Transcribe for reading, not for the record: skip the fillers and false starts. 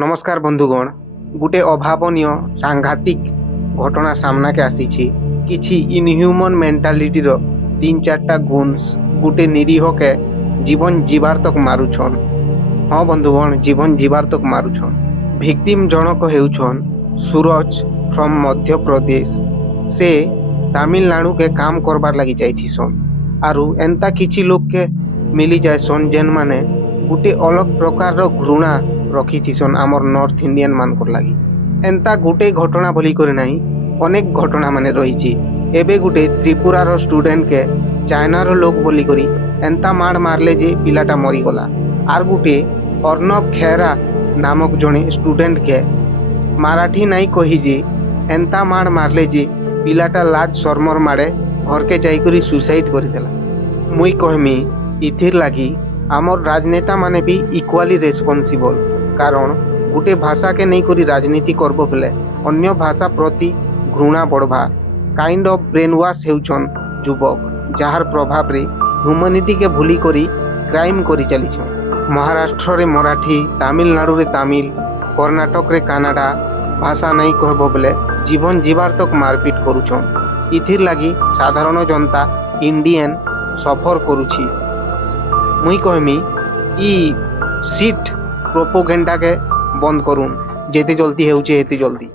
नमस्कार बंधुगण गुटे अभावनीय सांघातिक घटना सामना के आसी किछि इनह्यूमन मेंटालिटी रो 3-4टा गुण गुटे निरीह के जीवन जीवार तक मारुछन। हाँ बंधुगण जीवन जीवार तक मारुछन। Victim Janak हेउछन Suraj from Madhya Pradesh. से तमिलनाडु के काम करबार लगी जाइथिसन आरु एंता किछि लोग के मिली जायसन जेन माने गुटे अलग प्रकार रो घृणा रखिथिसन आमर नॉर्थ इंडियन मानकर लगी। एंता गुटे घटना बोली करे नहीं अनेक घटना माने रही। एबे गुटे त्रिपुरा रो स्टूडेंट के चाइना रो लोग बोली करी एंता मार मारले जे पिलाटा मरी गला। आर गुटे अर्णव खेरा नामक जने स्टूडेंट के मराठी नहीं कही जे एंता मार मारले जे पिलाटा लाज शर्मर मारे घर के जाइकरी सुसाइड करिदेला। मुई कहमी इथिर लगी आमर राजनेता माने भी इक्वाली रेस्पॉन्सिबल, कारण गुटे भाषा के नहीं करी राजनीति करबो बेले अन्य भाषा प्रति घृणा बढ़वा काइंड ऑफ ब्रेन वॉश हेउछन युवक, जार प्रभाव रे ह्यूमैनिटी के भूली करी क्राइम करी चलीछन। महाराष्ट्र रे मराठी, तमिलनाडु रे तमिल, कर्नाटक रे कन्नड़ा भाषा नहीं कहबो बेले जीवन जीवार तक मारपीट करूछन। इथिर लगी साधारण जनता इंडियन सफर करूछि। मुई कहमी ई सीट प्रोपोगेंडा के बंद करूँ, जेते जल्दी हेउचे हेते जल्दी।